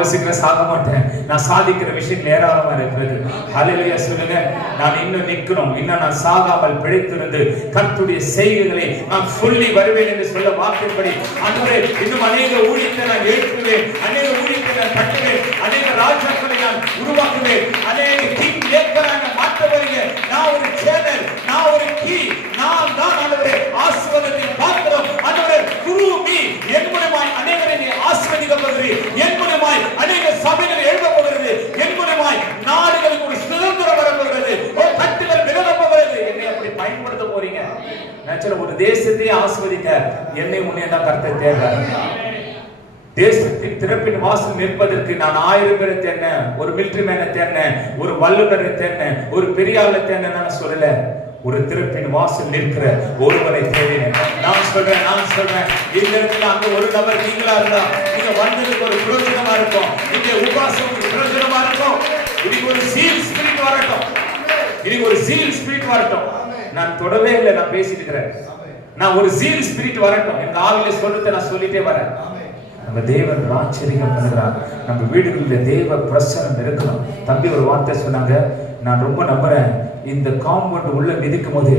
நான் சீக்கிரம் சாக மாட்டேன். நான் சாதிக்கிற விஷயம் ஏராளமா இருக்கிறது. அதுலயே சொல்லுங்க. நான் இன்னும் நிக்கிறோம் இன்னும் நான் சாகாமல் பிழைத்திருந்து கத்துடைய செய்கைகளை நான் சொல்லி வருவேன் என்று சொல்ல வாக்கின்படி அன்றே இன்னும் அநேக ஊழியத்தை நான் எழுப்புவேன் அநேக ஊழியத்தை நான் கட்டுவேன் அநேக ராஜாக்களை நான் உருவாக்குவேன் அநேக கிங் மேக்கராக மாற்ற வருங்க நான் ஒரு சேனல் நான் ஒரு கீ நான் தான் ஆண்டவரே ஆசீர்வாதத்தின் பாத்திரம் ஆண்டவரே குரு மீ என் மூலமாய் அநேகரை நீ ஆசீர்வதிக்க போகிறது என் மூலமாய் அநேக சபைகள் எழுத போகிறது என் மூலமாய் நாடுகளுக்கு ஒரு சுதந்திரம் வர போகிறது ஒரு கட்டுகள் விலக போகிறது என்னை அப்படி பயன்படுத்த போறீங்க நினைச்சல ஒரு தேசத்தையே ஆசீர்வதிக்க என்னை உன்னை கருத்தை தேவை. தேசத்தின் திறப்பின் வாசல் நிற்பதற்கு நான் ஆயிரம் பேரை தேர்னேன் ஒரு மிலிட்ரி மேனை தேர்னேன் ஒரு வல்லுநரை தேர்னேன் ஒரு பெரிய ஆளை தேர்னேன் நான் சொல்லல. ஒரு திறப்பின் வாசல் நிற்கிற ஒருவரை தேடினேன். நான் சொல்றேன் நான் சொல்றேன். இந்த இடத்துல அங்க ஒரு நபர் நீங்களா இருந்தா நீங்க வந்ததுக்கு ஒரு பிரயோஜனமா இருக்கும். இங்க உபாசம் பிரயோஜனமா இருக்கும். இதுக்கு ஒரு சீல் ஸ்பிரிட் வரட்டும். இதுக்கு ஒரு சீல் ஸ்பிரிட் வரட்டும். நான் தொடவே இல்லை நான் பேசிட்டு இருக்கிறேன். நான் ஒரு சீல் ஸ்பிரிட் வரட்டும். எங்க ஆவில சொல்றதை நான் சொல்லிட்டே வரேன். நம்ம தேவன் ஆச்சரியம் பண்ணுகிறார். நம்ம வீடுகளில் தேவ பிரசனம் இருக்கணும் தம்பி ஒரு வார்த்தை சொன்னாங்க. நான் ரொம்ப நம்புறேன். இந்த காம்பவுண்ட் உள்ள மிதிக்கும் போது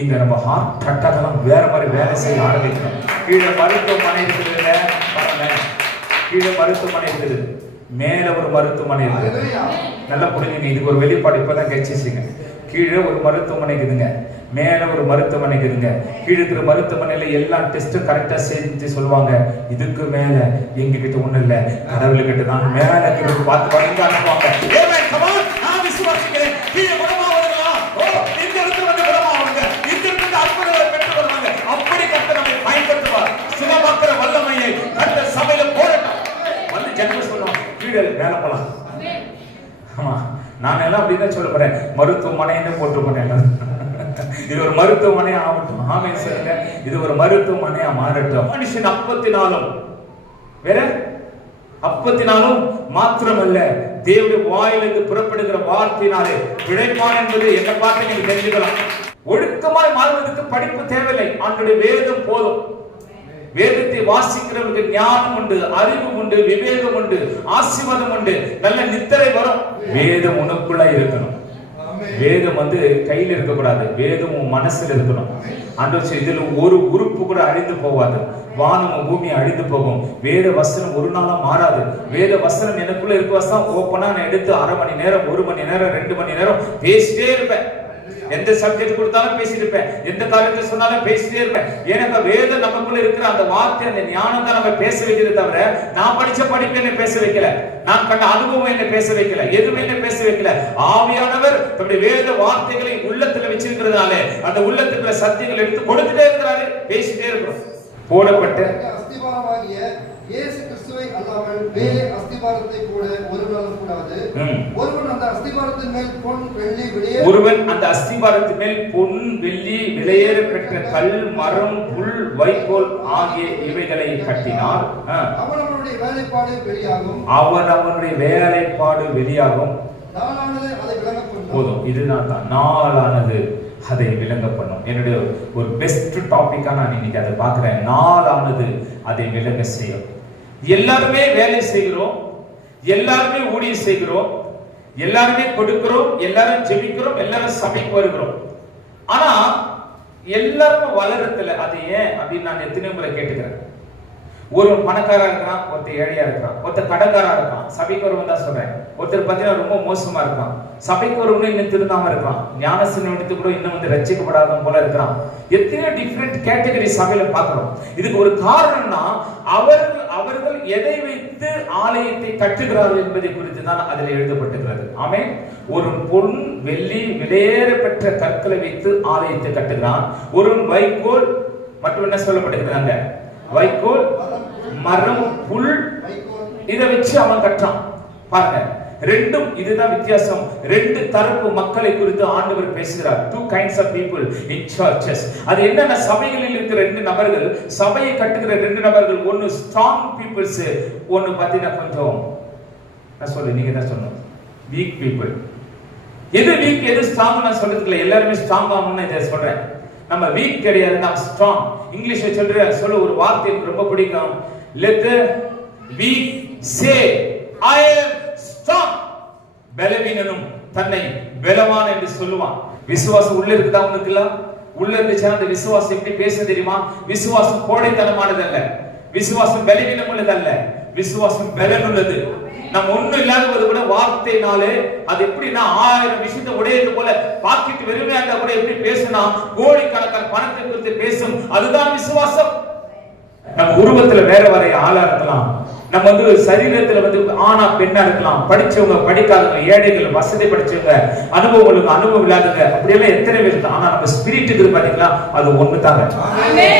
இங்க நம்ம ஹார்ட் அட்டாக்கெல்லாம் வேற மாதிரி வேலை செய்ய ஆரம்பிக்கணும் கீழே மருத்துவமனை பாருங்க. கீழே மருத்துவமனை இருக்குது. மேல ஒரு மருத்துவமனை இருக்குது. நல்லா புரிஞ்சுங்க. இதுக்கு ஒரு வெளிப்பாடு இப்பதான் கட்சிச்சிங்க கீழே ஒரு மருத்துவமனை இருக்குதுங்க. மேலே ஒரு மருத்துவமனை இருக்குதுங்க கீழே இருக்கிற மருத்துவமனையில எல்லா டெஸ்ட்டும் கரெக்டாக செஞ்சு சொல்லுவாங்க. இதுக்கு மேலே எங்க கிட்ட ஒண்ணு இல்ல. கடவுள் கிட்ட தான் மேலே இருக்கிறது பார்த்து வழங்க அனுப்புவாங்க. Amen. Come வல்லமையை கத்த சபையில போடட்டும். வந்து ஜென்ம சொல்லுவாங்க கீழே மேல போலாம். ஆமா. நான் எல்லாம் அப்படின்னு சொல்ல போறேன். மருத்துவமனைன்னு போட்டு போனேன் இது ஒரு மருத்துவமனையா ஆகட்டும். ஆமே சொல்லுங்க இது ஒரு மருத்துவமனையா மாறட்டும். மனுஷன் அப்பத்தினாலும் வேற? அப்பத்தினாலும் மாத்திரமல்ல. தேவனுடைய வாயிலிருந்து புறப்படுகிற வார்த்தையினாலே பிழைப்பான் என்பது என்ன பார்த்து நீங்க தெரிஞ்சுக்கலாம். ஒழுக்கமாய் மாறுவதற்கு படிப்பு தேவையில்லை. ஆண்டுடைய வேதம் போதும். வேதத்தை வாசிக்கிறவருக்கு ஞானம் உண்டு அறிவு உண்டு விவேகம் உண்டு ஆசீர்வாதம் உண்டு நல்ல நித்திரை வரும். வேதம் உனக்குள்ள இருக்கணும். வேதம் வந்து கையில் இருக்கக்கூடாது. வேதம் உன் மனசில் இருக்கணும். அன்றச்சு இதில் ஒரு உறுப்பு கூட அழிந்து போகாது. வானம் பூமி அழிந்து போகும். வேத வசனம் ஒரு நாளாக மாறாது. வேத வசனம் எனக்குள்ள இருக்க வசனம் ஓப்பனாக நான் எடுத்து அரை மணி நேரம் ஒரு மணி நேரம் ரெண்டு மணி நேரம் பேசிட்டே இருப்பேன். எந்த சப்ஜெக்ட் கொடுத்தாலும் பேசிட்டு இருப்பேன் எந்த காரியத்தை சொன்னாலும் பேசிட்டே இருப்பேன். ஏன்னா வேதம் நமக்குள்ள இருக்கிற அந்த வார்த்தை அந்த ஞானத்தை நம்ம பேச வைக்கிறது தவிர நான் படிச்ச படிப்பு என்ன பேச வைக்கல. நான் கண்ட அனுபவம் என்ன பேச வைக்கல. எதுவுமே என்ன பேச வைக்கல. ஆவியானவர் தன்னுடைய வேத வார்த்தைகளை உள்ளத்துல வச்சிருக்கிறதுனால அந்த உள்ளத்துக்குள்ள சத்தியங்கள் எடுத்து கொடுத்துட்டே இருக்கிறாரு. பேசிட்டே இருக்கிறோம். போடப்பட்ட அஸ்திபாரமாகிய இயேசு கிறிஸ்துவை அல்லாமல் வேறு அஸ்திபாரத்தை போட ஒருவராலும் கூடாது. ஒருவன் அந்த அஸ்திபாரத்தின் மேல் பொன் வெள்ளி வெளியே ஒருவன் அந்த அஸ்திபாரத்தின் மேல் பொன் வெள்ளி விலையேற பெற்ற கல் மரம் புல் வைக்கோல் ஆகிய இவைகளை கட்டினார். அவன் அவனுடைய வேலைப்பாடு வெளியாகும். அவன் அவனுடைய வேலைப்பாடு வெளியாகும். நாளானது அதை பண்ணும். போதும். இதுதான் தான் நாளானது அதை விளங்க பண்ணும். என்னுடைய ஒரு பெஸ்ட் டாபிக்கா நான் இன்னைக்கு அதை பார்க்கிறேன். நாளானது அதை விளங்க செய்யும். எல்லாருமே வேலை செய்கிறோம். எல்லாருமே ஊழியம் செய்கிறோம் எல்லாருமே கொடுக்கிறோம் எல்லாரும் ஜெபிக்கிறோம் எல்லாரும் சபைக்கு வருகிறோம். ஆனா எல்லாரும் வளரத்துல அது ஏன் அப்படின்னு நான் எத்தனை முறை கேட்டுக்கிறேன். ஒரு பணக்காரா இருக்கிறான் ஒருத்தர் ஏழையா இருக்கிறான் ஒருத்தர் கடன்காரா இருக்கான் சபைக்கு வருவன் தான் சொல்றேன். ஒருத்தர் பார்த்தீங்கன்னா ரொம்ப மோசமா இருக்கான். சபைக்கு வருவனும் இன்னும் திருந்தாம இருக்கான். ஞானசனம் எடுத்து கூட இன்னும் வந்து ரட்சிக்கப்படாதவன் போல இருக்கிறான். எத்தனையோ டிஃப்ரெண்ட் கேட்டகரி சபையில பாக்குறோம் இதுக்கு ஒரு காரணம்னா அவர்கள் அவர்கள் எதை வைத்து ஆலயத்தை கட்டுகிறார்கள் என்பதை குறித்து தான் அதில் எழுதப்பட்டுகிறது ஆமே ஒரு பொன் வெள்ளி விலையேற பெற்ற கற்களை வைத்து ஆலயத்தை கட்டுகிறான். ஒரு வைக்கோல் மற்றும் என்ன சொல்லப்பட்டிருக்கிறாங்க வைக்கோல் மரம் புல் இதை வச்சு அவன் கட்டுறான். பாருங்க ரெண்டும் இதுதான் வித்தியாசம். ரெண்டு தரப்பு மக்களை குறித்து ஆண்டவர் பேசுகிறார். Two kinds of people in churches அது என்னென்ன சபைகளில் இருக்கிற ரெண்டு நபர்கள்? சபையை கட்டுகிற ரெண்டு நபர்கள். ஒன்னு ஸ்ட்ராங் பீப்புள்ஸ் ஒன்னு பார்த்தீங்கன்னா கொஞ்சம் நான் சொல்லு நீங்க தான் சொல்லணும். வீக் பீப்புள் எது வீக் எது ஸ்ட்ராங் நான் சொல்றதுக்கு இல்லை. எல்லாருமே ஸ்ட்ராங் ஆகணும்னு இதை சொல்றேன். நம்ம வீக் கிடையாது நாம் ஸ்ட்ராங் இங்கிலீஷ்ல சொல்ற சொல்ல ஒரு வார்த்தை எனக்கு ரொம்ப பிடிக்கும். Let weak say I am strong பலவீனனும் தன்னை பலவான் என்று சொல்லுவான். விசுவாசம் உள்ள இருக்குதா உனக்குல உள்ள இருந்துச்சு அந்த விசுவாசம் எப்படி பேச தெரியுமா? விசுவாசம் கோடைத்தனமானது அல்ல விசுவாசம் பலவீனம் உள்ளதல்ல விசுவாசம் பலன் உள்ளது நம்ம ஒண்ணும் இல்லாத போது கூட வார்த்தையினாலே அது எப்படின்னா ஆயிரம் விஷயத்தை உடையது போல பாக்கெட் வெறுமையா இருந்தா கூட எப்படி பேசினா? கோடிக்கணக்கான பணத்தை குறித்து பேசும். அதுதான் விசுவாசம். நம்ம உருவத்துல வேற வேற ஆளா இருக்கலாம். நம்ம வந்து சரீரத்துல வந்து ஆணா பெண்ணா இருக்கலாம். படிச்சவங்க படிக்காதவங்க ஏழைகள் வசதி படிச்சவங்க அனுபவங்களுக்கு அனுபவம் இல்லாதவங்க அப்படியெல்லாம் எத்தனை பேர் இருக்கு ஆனா நம்ம ஸ்பிரிட் இருக்கு பாத்தீங்களா அது ஒண்ணு தாங்க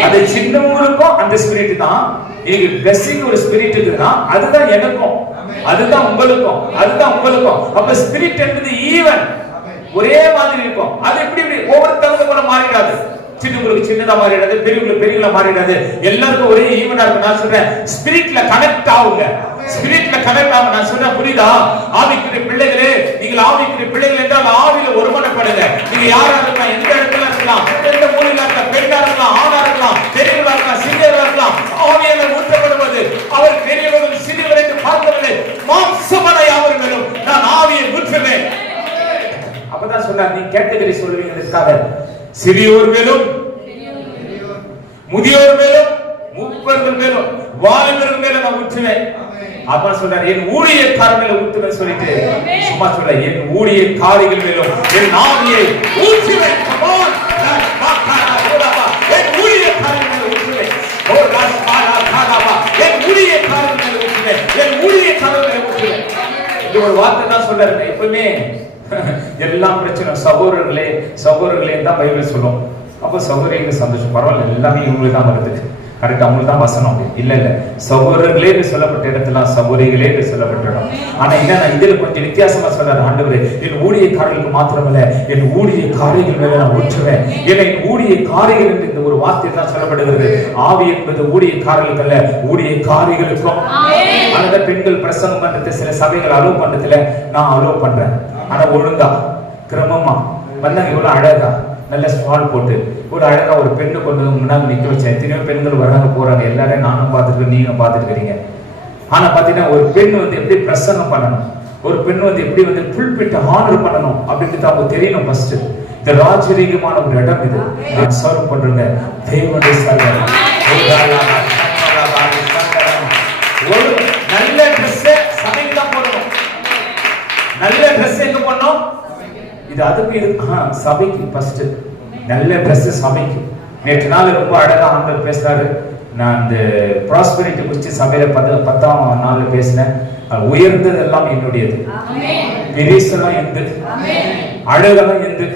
அது சின்னவங்களுக்கும் அந்த ஸ்பிரிட் தான். நீங்க பிளஸிங் ஒரு ஸ்பிரிட் இருக்குதுன்னா அதுதான் எனக்கும். அதுதான் உங்களுக்கும். அதுதான் உங்களுக்கும். அப்ப ஸ்பிரிட் என்பது ஈவன் ஒரே மாதிரி இருக்கும். அது எப்படி இப்படி ஒவ்வொருத்தவங்க போல மாறிடாது. சின்னவங்களுக்கு சின்னதா மாறிடாது பெரியவங்களுக்கு பெரியவங்களா மாறிடாது. எல்லாருக்கும் ஒரே ஈவனா இருக்கும். நான் சொல்றேன் ஸ்பிரிட்ல கனெக்ட் ஆகுங்க. ஸ்பிரிட்ல கனெக்ட் ஆகும் நான் சொன்ன புரியுதா? ஆவிக்குரிய பிள்ளைகளே நீங்கள் ஆவிக்குரிய பிள்ளைகள் என்றால் ஆவியில ஒருமனப்படுங்க. நீங்க யாரா இருக்கலாம் எந்த இடத்துல இருக்கலாம் எந்த மூலையில இருக்கலாம் பெண்ணா இருக்கலாம் ஆணா இருக்கலாம் பெரியவர்களா இருக்கலாம் சிறியவர்களா இருக்கலாம் ஆவியில ஊற்றப்படுவது அவர் பெரியவர்கள் சிறியவர் என்று பார்க்கவில்லை மாம்சமன யாவர்களும் நான் ஆவியை ஊற்றுவேன். அப்பதான் சொன்னார் நீ கேட்டகரி சொல்லுவீங்கிறதுக்காக சிறியோர் மேலும் முதியோர் மேலும் மூப்பர்கள் மேலும் வாலிபர்கள் மேலும் நான் ஊற்றுவேன். அப்பா சொல்றாரு என் ஊழியக்காரர்களை ஊற்றுவேன் சொல்லிட்டு சும்மா சொல்ற என் ஊழியக்காரிகள் மேலும் என் ஆவியை ஊற்றுவேன் Come என் என் ஒரு வார்த்தை தான் சொல்றாரு எப்பவுமே எல்லாம் பிரச்சனை சகோதரர்களே சகோதரர்களே தான் பைபிள் சொல்லும் அப்போ சகோதரிகளுக்கு சந்தோஷம் பரவாயில்ல எல்லாமே இவங்களுக்கு தான் வருது கரெக்ட் அவங்களுக்கு தான் வசனம் இல்ல இல்ல. சகோதரர்களே சொல்லப்பட்ட இடத்துல சகோதரிகளே சொல்லப்பட்ட இடம். ஆனா என்ன இதுல கொஞ்சம் வித்தியாசமா சொல்றாரு ஆண்டவரே. என் ஊழியக்காரர்களுக்கு மாத்திரமல்ல என் ஊழிய காரியங்கள் மேல நான் ஊற்றுவேன் ஏன்னா என் ஊழிய காரியங்கள் என்று இந்த ஒரு வார்த்தை தான் சொல்லப்படுகிறது. ஆவி என்பது ஊழியக்காரர்களுக்கு அல்ல ஊழிய காரிகளுக்கும் அந்த பெண்கள் பிரசங்கம் பண்றது சில சபைகள் அலோவ் பண்றதுல நான் அலோவ் பண்றேன். ஆனா ஒழுங்கா கிரமமா வந்தாங்க இவ்வளவு அழகா. நல்ல ஸ்டால் போட்டு ஒரு அழகாக ஒரு பெண்ணு கொண்டு வந்து முன்னாடி நிற்க வச்சேன். எத்தனையோ பெண்கள் வராங்க போகிறாங்க எல்லாரையும் நானும் பார்த்துருக்கேன் நீங்கள் பார்த்துருக்கிறீங்க ஆனால் பார்த்தீங்கன்னா ஒரு பெண் வந்து எப்படி பிரசங்கம் பண்ணணும்? ஒரு பெண் வந்து எப்படி வந்து புல்பிட்டு ஆனர் பண்ணணும்? அப்படின்றது அவங்க தெரியணும் ஃபர்ஸ்ட் இந்த ராஜரீகமான ஒரு இடம் இது. நான் சர்வ் பண்றேங்க. தேவனுடைய சர்வம். ஒரு நல்ல ட்ரெஸ் சமைக்க தான் போடணும். நல்ல ட்ரெஸ் எங்க பண்ணோம் இது அதுக்கு இது ஆ, சபைக்கு ஃபர்ஸ்ட் நல்ல ட்ரெஸ் சபைக்கு. நேற்று நாள் ரொம்ப அழகா ஆண்டவர் பேசுறாரு. நான் இந்த ப்ராஸ்பரிட்டி குறித்து சபையில பத பத்தாம் நாள்ல பேசினேன். அது உயர்ந்தது எல்லாம் என்னுடையது. பெரிசெல்லாம் எந்து அழகெல்லாம் எந்து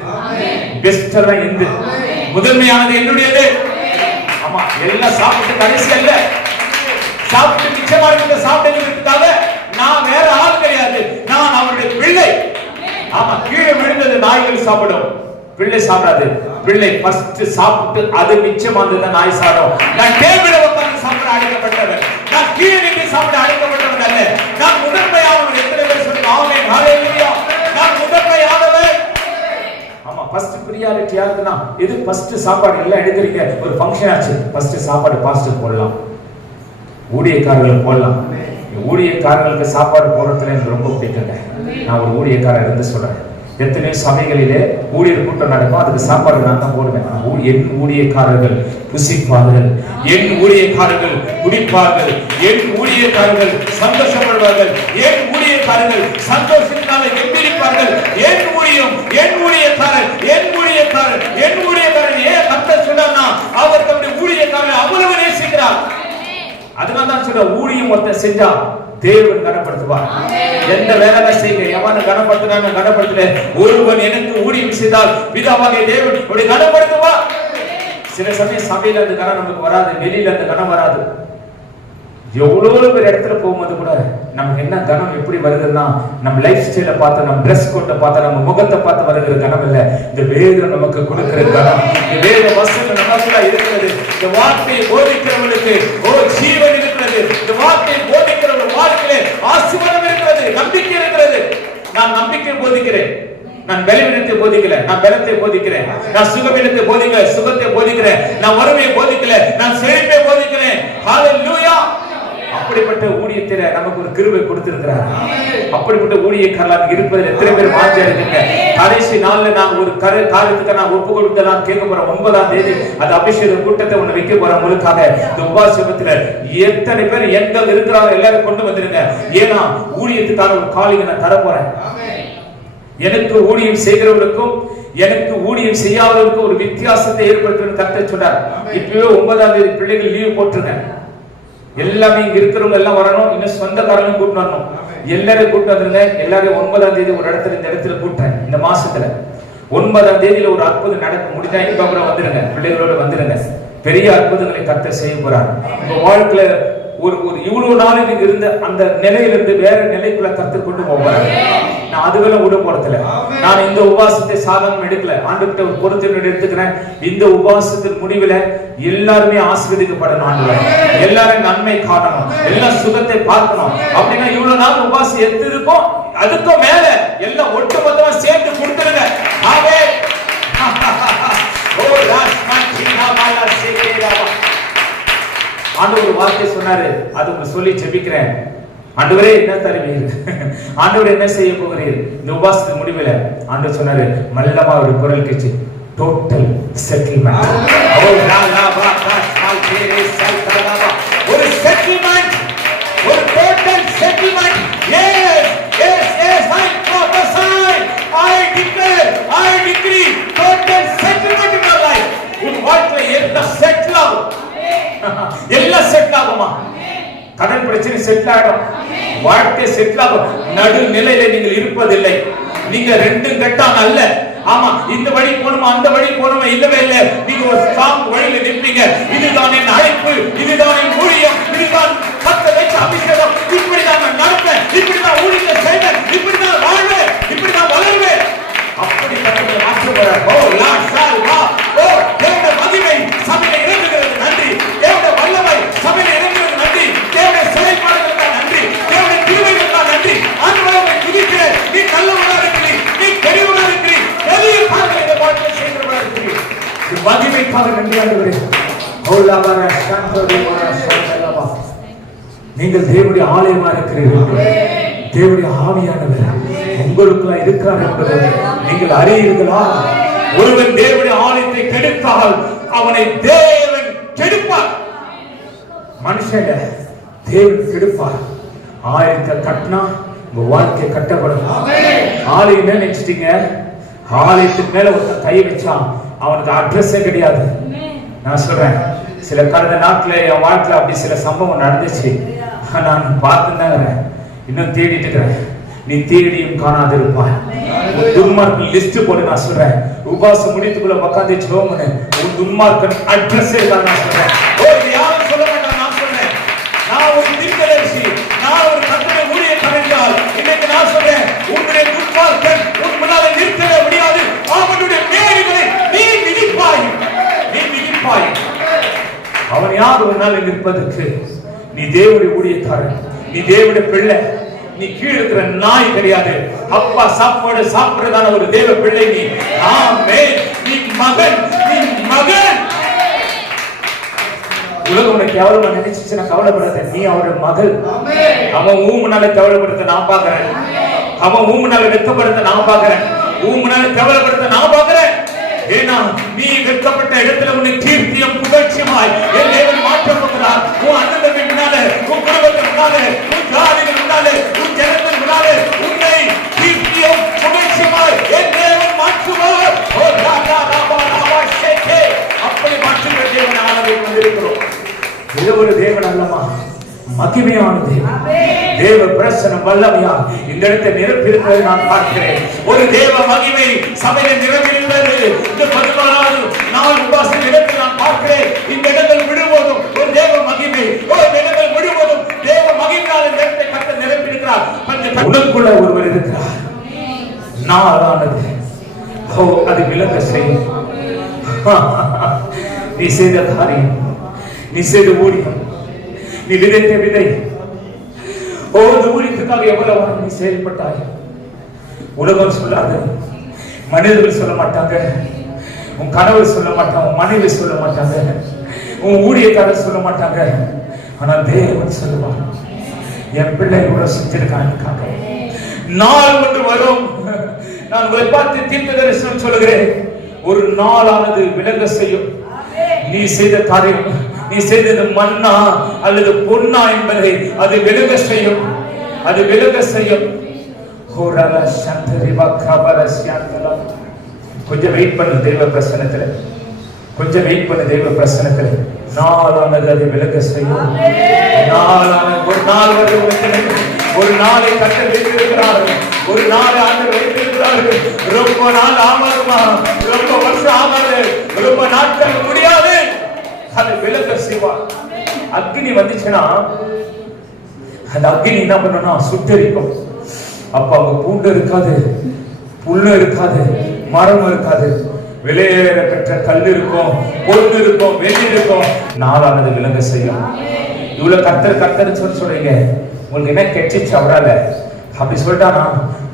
பெஸ்ட் எல்லாம் எந்து முதன்மையானது என்னுடையது. ஆமா எல்லாம் சாப்பிட்டு கடைசி அல்ல. சாப்பிட்டு மிச்சமா இருக்கிற சாப்பிடுறதுக்காக நான் வேற ஆள் கிடையாது. நான் அவருடைய பிள்ளை. ஆமா கீழே விழுந்தது நாய்கள் சாப்பிடும். பிள்ளை சாப்பிடாது. பிள்ளை ஃபர்ஸ்ட் சாப்பிட்டு அது மிச்சம் வந்தது நாய் சாப்பிடும். நான் டேபிள உட்கார்ந்து சாப்பிட அழைக்கப்பட்டவன். நான் கீழே நின்று சாப்பிட அழைக்கப்பட்டவன் அல்ல. நான் முதன்மையானவன். எத்தனை பேர் சொல்லுங்க ஆமென் ஹalleluya. நான் முதன்மையானவன். ஆமா ஃபர்ஸ்ட் பிரியாரிட்டி யாருக்குன்னா எது ஃபர்ஸ்ட் சாப்பாடு எல்லாம் எடுக்கிறீங்க. ஒரு ஃபங்க்ஷன் ஆச்சு. ஃபர்ஸ்ட் சாப்பாடு பாஸ்ட் போடலாம். ஊழியக்காரர்கள் போடலாம். ஊழியக்காரர்களுக்கு சாப்பாடு போடுறதுல எனக்கு ரொம்ப பிடிக்குங்க. நான் ஒரு ஊழியக்காரர் இருந்து சொல்றேன். எத்தனையோ சபைகளிலே ஊழியர் கூட்டம் நடக்கும். அதுக்கு சாப்பாடு நான் தான் போடுவேன். என் ஊழியக்காரர்கள் புசிப்பார்கள். என் ஊழியக்காரர்கள் குடிப்பார்கள். என் ஊழியக்காரர்கள் சந்தோஷப்படுவார்கள். என் ஊழியக்காரர்கள் சந்தோஷத்தினால எம்பிரிப்பார்கள் என் ஊழியம் என் ஊழியக்காரர் என் ஊழியக்காரர் என் ஊழியக்காரர். ஏன் கர்த்தர் சொன்னார்னா அவர் தம்முடைய ஊழியக்காரரை அவ்வளவு நேசிக்கிறார். அதனால தான் சொல்ற ஊழியம் ஒருத்தன் செஞ்சா தேவன் கனப்படுத்துவார். எந்த வேலை செய்யுங்க எவனை கனப்படுத்தினாங்க கனப்படுத்தல. ஒருவன் எனக்கு ஊழியம் செய்தால் பிதாவாகிய தேவன் அப்படி கனப்படுத்துவார். சில சமயம் சபையில அந்த கனம் நமக்கு வராது வெளியில அந்த கனம் வராது. எவ்வளவு பேர் இடத்துல போகும்போது கூட நமக்கு என்ன கனம் எப்படி வருதுன்னா நம்ம லைஃப் ஸ்டைல பார்த்து நம்ம ட்ரெஸ் கோட்டை பார்த்து நம்ம முகத்தை பார்த்து வருகிற கனம் இல்ல. இந்த வேதம் நமக்கு கொடுக்கிற கனம். இந்த வேத வசனம் நமக்குள்ள இருக்கிறது. இந்த வார்த்தையை போதிக்கிறவனுக்கு ஓ ஜீவன் இருக்கிறது. இந்த வாழ்க்கையிலே ஆசீர்வாதம் இருக்கிறது நம்பிக்கை இருக்கிறது. நான் நம்பிக்கை போதிக்கிறேன். நான் பலவீனத்தை போதிக்கல நான் பலத்தை போதிக்கிறேன். நான் சுகவீனத்தை போதிக்கல சுகத்தை போதிக்கிறேன். நான் வறுமையை போதிக்கல நான் செழிப்பை போதிக்கிறேன். ஹalleluya அப்படிப்பட்ட ஊழியத்தில நமக்கு ஒரு கிருபை கொடுத்திருக்கிறார். அப்படிப்பட்ட ஊழியக்காரர்களாக இருப்பதில் எத்தனை பேர் மாற்றி இருக்கீங்க கடைசி நாள்ல நான் ஒரு கரு காலத்துக்கு நான் ஒப்பு கொடுத்த நான் கேட்க போறேன் ஒன்பதாம் தேதி அது அபிஷேக கூட்டத்தை ஒண்ணு வைக்க போறேன் உங்களுக்காக இந்த உபாசபத்துல எத்தனை பேர் எங்கள் இருக்கிறாங்க எல்லாரும் கொண்டு வந்துருங்க. ஏன்னா ஊழியத்துக்கான ஒரு காலிங்க நான் தர போறேன். எனக்கு ஊழியம் செய்கிறவர்களுக்கும் எனக்கு ஊழியம் செய்யாதவர்களுக்கும் ஒரு வித்தியாசத்தை ஏற்படுத்தணும் கத்த சொன்னார். இப்பவே ஒன்பதாம் தேதி பிள்ளைகள் லீவ் போட்டுருங்க. எல்லாமே இங்க இருக்கிறவங்க எல்லாம் வரணும். இன்னும் சொந்தக்காரங்களும் கூட்டு வரணும். எல்லாரும் கூட்டு வந்துருங்க. எல்லாரையும் ஒன்பதாம் தேதி ஒரு இடத்துல இந்த இடத்துல கூட்டேன் இந்த மாசத்துல. ஒன்பதாம் தேதியில ஒரு அற்புதம் நடக்க முடிஞ்சா இப்ப அப்புறம் வந்துருங்க. பிள்ளைகளோட வந்துருங்க. பெரிய அற்புதங்களை கத்த செய்ய போறார். உங்க வாழ்க்கையில ஒரு ஒரு இவ்வளவு நாள் நீங்க இருந்த அந்த நிலையிலிருந்து வேற நிலைக்குள்ள கத்து கொண்டு போவார். நான் அதுவரை விட போறதில்ல. நான் இந்த உபாசத்தை சாதனம் எடுக்கல. ஆண்டுகிட்ட ஒரு பொருத்தம் எடுத்துக்கிறேன். இந்த உபாசத்தின் முடிவுல எல்லாருமே ஆசீர்வதிக்கப்படணும் ஆண்டுல எல்லாரும் நன்மை காணணும் எல்லாம் சுகத்தை பார்க்கணும். அப்படின்னா இவ்வளவு நாள் உபாசம் எது இருக்கோ அதுக்கும் மேல எல்லாம் ஒட்டுமொத்தமா சேர்த்து கொடுத்துருங்க ஆவே ஓ ராஜ்மான் சீனா மாலா சீக்கிரமா ஆண்டவர் ஒரு வார்த்தை சொன்னாரு அது உங்களுக்கு சொல்லி ஜெபிக்கிறேன் ஆண்டவரே என்ன தருவீர் ஆண்டவர் என்ன செய்ய போகிறீர் இந்த உபாசத்தின் முடிவில் ஆண்டவர் சொன்னாரு மல்லமா ஒரு குரல் கேச்சு டோட்டல் செட்டில்மெண்ட் எல்லாம் செட்டில் ஆகுமா? கடன் பிரச்சனை செட்டில் ஆகும். வாழ்க்கை செட்டில் ஆகும். நடு நிலையில நீங்கள் இருப்பதில்லை. நீங்க ரெண்டும் கட்டான் அல்ல ஆமா இந்த வழி போகணுமா அந்த வழி போகணுமா இல்லவே இல்ல. நீங்க ஒரு ஸ்ட்ராங் வழியில நிற்பீங்க. இதுதான் என் அழைப்பு இதுதான் என் ஊழியம் இதுதான் கத்த வச்ச அபிஷேகம். இப்படிதான் நான் நடப்பேன் இப்படிதான் ஊழியத்தை செய்வேன் இப்படிதான் வாழ்வேன் இப்படிதான் வளருவேன். அப்படி கத்தனை மாற்ற போறார் ஓ லா. ஷால் வா இது வைப்பாங்க நன்றி ஆண்டவரே ஓ லா பரா நீங்கள் தேவனுடைய ஆலயமா இருக்கிறீர்கள். தேவனுடைய ஆவியானவர் உங்களுக்குள்ள இருக்கிறார் என்பதை நீங்கள் அறியீர்களா? ஒருவன் தேவனுடைய ஆலயத்தை கெடுத்தால் அவனை தேவன் கெடுப்பார். மனுஷன் தேவன் கெடுப்பார். ஆலயத்தை கட்டினா உங்க வாழ்க்கை கட்டப்படும். ஆலயம் என்ன நினைச்சிட்டீங்க. ஆலயத்துக்கு மேல ஒருத்தன் கை வச்சான். அவனுக்கு அட்ரஸே கிடையாது. நான் சொல்றேன் சில கடந்த நாட்ல என் வாழ்க்கையில அப்படி சில சம்பவம் நடந்துச்சு. நான் பார்த்துதான் இன்னும் தேடிட்டு இருக்கிறேன். நீ தேடியும் காணாது இருப்பாய் உன் துன்மார்க்கன் லிஸ்ட் போட்டு நான் சொல்றேன். உபாசம் முடித்துக்குள்ள உட்காந்து சோமனு உன் துன்மார்க்கன் அட்ரஸே தான் நான் சொல்றேன். யாரும் சொல்ல மாட்டான் நான் சொல்றேன். நான் ஒரு தீர்க்கதரிசி நான் ஒரு இன்னைக்கு நான் சொல்றேன் உன்னுடைய துன்மார்க்கன் உன் முன்னால நிற்கவே நீ மிதிப்பாய் அவன் யார் உன்னால் நிற்பதற்கு? நீ தேவனுடைய ஊழியக்காரன். நீ தேவனுடைய பிள்ளை. நீ கீழ இருக்கிற நாய் கிடையாது. அப்பா சாப்பாடு சாப்பிடுறதான ஒரு தேவ பிள்ளை நீ. ஆமே நீ மகன். நீ மகன். உலகம் உனக்கு எவ்வளவு நினைச்சுச்சுன்னா கவலைப்படாத. நீ அவரோட மகள். அவன் ஊமுனால கவலைப்படுத்த நான் பாக்குறேன் அவன் ஊமுனால வெட்கப்படுத்த நான் பாக்குறேன் ஊமுனால கவலைப்படுத்த நான் பாக்குறேன் ஏன்னா நீ வெட்கப்பட்ட இடத்துல உன்னை கீர்த்தியம் புகழ்ச்சியமாய் என் தேவன் மாற்றம் பண்ணுறார் உன் அண்ணன் முன்னால உன் குடும்பத்தின் முன்னாலே உன் ஜாதிகள் முன்னாலே உன் ஜனத்தின் முன்னாலே உன்னை கீர்த்தியம் புகழ்ச்சியமாய் என் தேவன் மாற்றுவார். ஓ ராஜா ராபா ராபா சேகே அப்படி மாற்றுகிற தேவன் ஆனவை வந்திருக்கிறோம் இது ஒரு தேவன் அல்லமா மகிமையான தேவன் தேவ பிரசனம் வல்லமையா இந்த இடத்தை நிரப்பியிருப்பதை நான் பார்க்கிறேன். ஒரு தேவ மகிமை சபையை நிரம்பியிருந்தது இந்த பதினோராவது நாள் உபாசன இடத்தில் நான் பார்க்கிறேன். இந்த இடங்கள் விடுவதும் ஒரு தேவ மகிமை ஒரு இடங்கள் விடுவதும் தேவ மகிமையால் இந்த இடத்தை கட்ட நிரப்பியிருக்கிறார். உனக்குள்ள ஒருவர் இருக்கிறார். நாளானது. ஓ அது விளக்க செய்யும். நீ செய்த காரியம் நீ செய்த ஊழியம் நீ விதைத்த விதை ஒவ்வொரு ஊழியத்துக்காக எவ்வளவு நீ செயல்பட்டாய் உலகம் சொல்லாது. மனிதர்கள் சொல்ல மாட்டாங்க. உன் கணவர் சொல்ல மாட்டாங்க. உன் மனைவி சொல்ல மாட்டாங்க. உன் ஊழியக்காரர் சொல்ல மாட்டாங்க. ஆனா தேவன் சொல்லுவார் என் பிள்ளை இவ்வளவு செஞ்சிருக்காங்க நாள் ஒன்று வரும். நான் உங்களை பார்த்து தீர்க்க தரிசனம் சொல்லுகிறேன். ஒரு நாளானது விலங்க செய்யும். நீ செய்த காரியம் நீ செய்தது மண்ணா அல்லது பொன்னா என்பதை அது விலக செய்யும். அது விலக செய்யும். கொஞ்சம் வெயிட் பண்ணு தெய்வ பிரசனத்துல கொஞ்சம் வெயிட் பண்ணு தெய்வ பிரசனத்துல நாளானது அதை விலக செய்யும். நாளான ஒரு நாள் வரை ஒரு நாளை கட்ட வைத்திருக்கிறார்கள். ஒரு நாள் ஆண்டு வைத்திருக்கிறார்கள். ரொம்ப நாள் ஆகாதுமா ரொம்ப வருஷம் ஆகாது. ரொம்ப நாட்கள் முடி செய்வார். அக்னி வந்துச்சுன்னா அந்த அக்னி என்ன பண்ணணும்னா சுட்டரிக்கும் அப்ப அவங்க பூண்டு இருக்காது புல்லு இருக்காது மரம் இருக்காது. விலையேற பெற்ற கல் இருக்கும் பொருள் இருக்கும் வெள்ளி இருக்கும். நாளானது விளங்க செய்யும். இவ்வளவு கத்தர் கத்தர் சொல்லி சொல்றீங்க. உங்களுக்கு என்ன கெட்டிச்சு அவரால? அப்படி சொல்லிட்டானா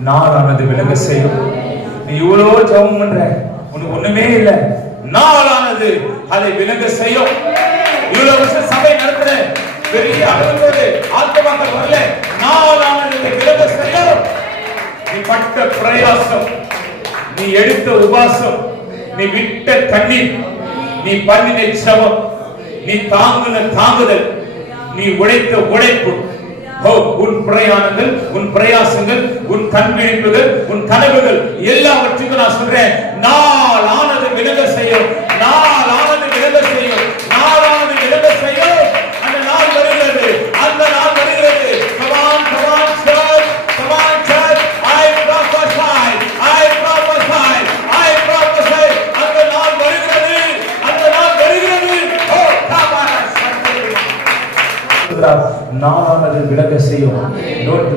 நாளானது விளங்க செய்யும். நீ இவ்வளோ ஜபம் பண்ற. உனக்கு ஒண்ணுமே இல்ல. நாளானது அதை விளங்க செய்யும். இவ்வளவு வருஷம் சபை நடத்துற பெரிய அளவுக்கு ஆத்மாக்கள் வரல. நாளானது விலக செய்யும் நீ பட்ட பிரயாசம் நீ எடுத்த உபாசம் நீ விட்ட கண்ணீர் நீ பண்ணின சவம் நீ தாங்குன தாங்குதல் நீ உழைத்த உழைப்பு ஓ உன் பிரயாணங்கள் உன் பிரயாசங்கள் உன் கண்விழிப்புகள் உன் கனவுகள் எல்லாவற்றுக்கும் நான் சொல்றேன். நாள்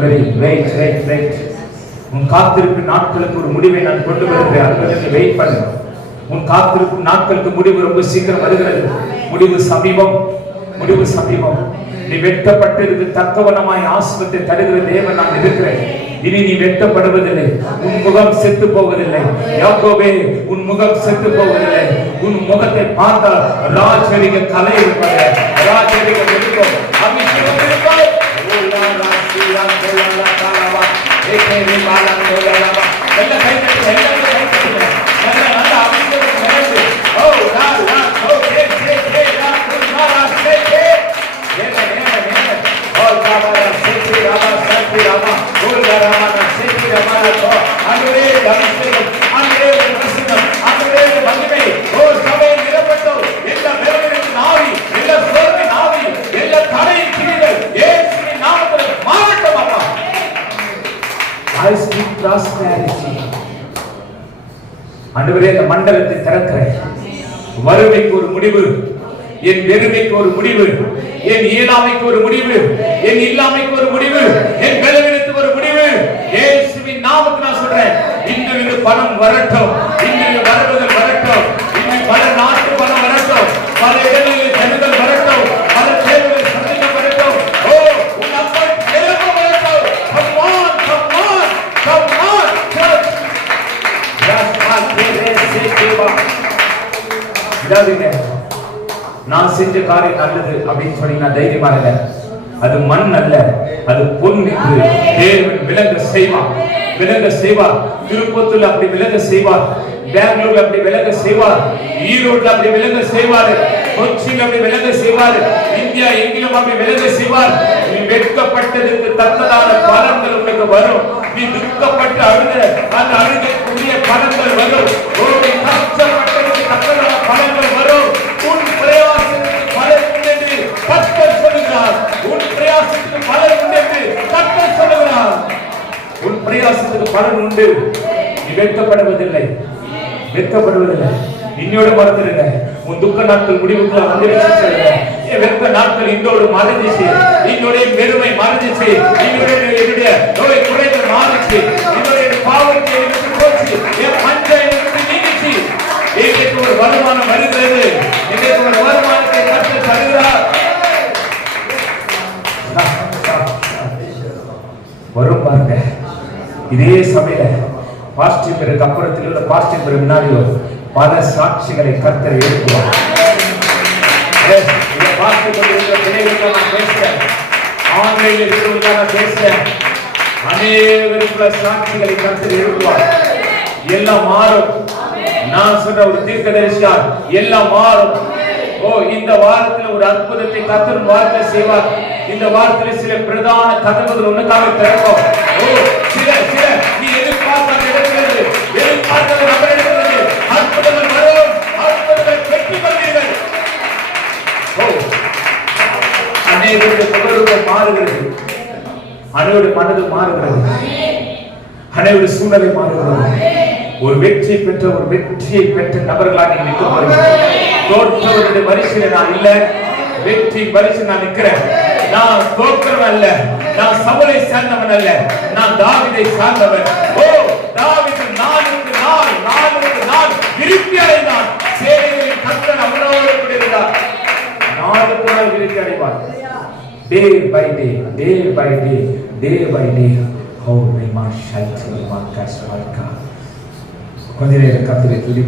வெரி ரைட் ரைட் ரைட் உன் காத்திருப்பு நாட்களுக்கு ஒரு முடிவை நான் கொண்டு வருகிறேன். அதுவரை வெயிட் பண்ணு. உன் காத்திருப்பு நாட்களுக்கு முடிவு ரொம்ப சீக்கிரம் வருகிறது. முடிவு சமீபம். முடிவு சமீபம். நீ வெட்டப்பட்டதுக்கு தக்கவனமாய் ஆசிரத்தை தருகிற தேவன் நான் இருக்கிறேன். இனி நீ வெட்டப்படுவதில்லை உன் முகம் செத்து போவதில்லை. யாக்கோவே உன் முகம் செத்து போவதில்லை. உன் முகத்தை பார்த்தால் ராஜரிக கலை இருப்பது ராஜரிக இருக்கும் Everybody. மண்டலத்தை திறக்கிறேன். வறுமைக்கு ஒரு முடிவு. என் வெறுமைக்கு ஒரு முடிவு. என் இயலாமைக்கு ஒரு முடிவு. என் இல்லாமைக்கு விடாதீங்க நான் செஞ்ச காரியம் நல்லது அப்படின்னு சொல்லி நான் தைரியமா இல்லை அது மண் அல்ல அது பொன் என்று தேவன் விலங்க செய்வார். விலங்க செய்வார். திருப்பத்தூர்ல அப்படி விலங்க செய்வார். பெங்களூர்ல அப்படி விலங்க செய்வார். ஈரோட்ல அப்படி விலங்க செய்வார். கொச்சியில் அப்படி விலங்க செய்வார். இந்தியா எங்கிலும் அப்படி விலங்க செய்வார். நீ வெட்கப்பட்டதுக்கு தக்கதான பலன்கள் உங்களுக்கு வரும். நீ துக்கப்பட்டு அழுத அந்த அழுகக்கூடிய பலன்கள் வரும். வெட்கப்படுவதில்லை வெட்கப்படுவதில்லை இன்னோடு மறந்துடுங்க உன் துக்க நாட்கள் முடிவுக்குள்ள வந்துருச்சு சொல்லுங்க வெட்க நாட்கள் இன்னோடு மறைஞ்சிச்சு இன்னொரு பெருமை மறைஞ்சிச்சு இன்னொரு என்னுடைய நோய் குறைந்து மாறிச்சு இன்னொரு பாவத்தை எனக்கு போச்சு. என் பஞ்சம் எனக்கு நீங்கிச்சு. எங்களுக்கு ஒரு வருமானம் வருகிறது. எங்களுக்கு ஒரு வருமானத்தை கற்று தருகிறார். வரும் பாருங்க. இதே சபையில பாசிட்டிவ் பிறகு அப்புறத்தில் உள்ள பாசிட்டிவ் பிறகு முன்னாடியோ பல சாட்சிகளை கர்த்தர் எழுப்புவார். அநேகருக்குள்ள சாட்சிகளை கர்த்தர் எழுப்புவார். எல்லாம் மாறும். நான் சொல்ற ஒரு தீர்க்கதரிசியா எல்லாம் மாறும். ஓ இந்த வாரத்தில் ஒரு அற்புதத்தை கர்த்தர் வாழ்க்கை செய்வார். இந்த வாரத்தில் சில பிரதான கதவுகள் உனக்காக திறக்கும் அநேகருடைய மாறுகிறது. அனைவருடைய மனது மாறுகிறது. அனைவருடைய சூழ்நிலை மாறுகிறது. ஒரு வெற்றி பெற்ற ஒரு வெற்றியை பெற்ற நபர்களாக நீங்க நிற்க போறீங்க தோற்றவருடைய வரிசையில நான் இல்ல. வெற்றி வரிசை நான் நிக்கிறேன் நான் தோற்றவன் அல்ல. நான் சபலை சேர்ந்தவன் அல்ல. நான் தாவிதை சார்ந்தவன். ஓ தாவிது நாளுக்கு நாள் நாளுக்கு நாள். விருப்பி அடைந்தான். சேவைகளின் கத்தன் அவனோடு கூட இருந்தார் நாளுக்கு நாள் விருப்பி அடைவார். Day by day day by day day by day ஹோ மை மா ஷல்ட் மா கஸ் கொஞ்ச நேரம் கத்திரை துதிப்போம்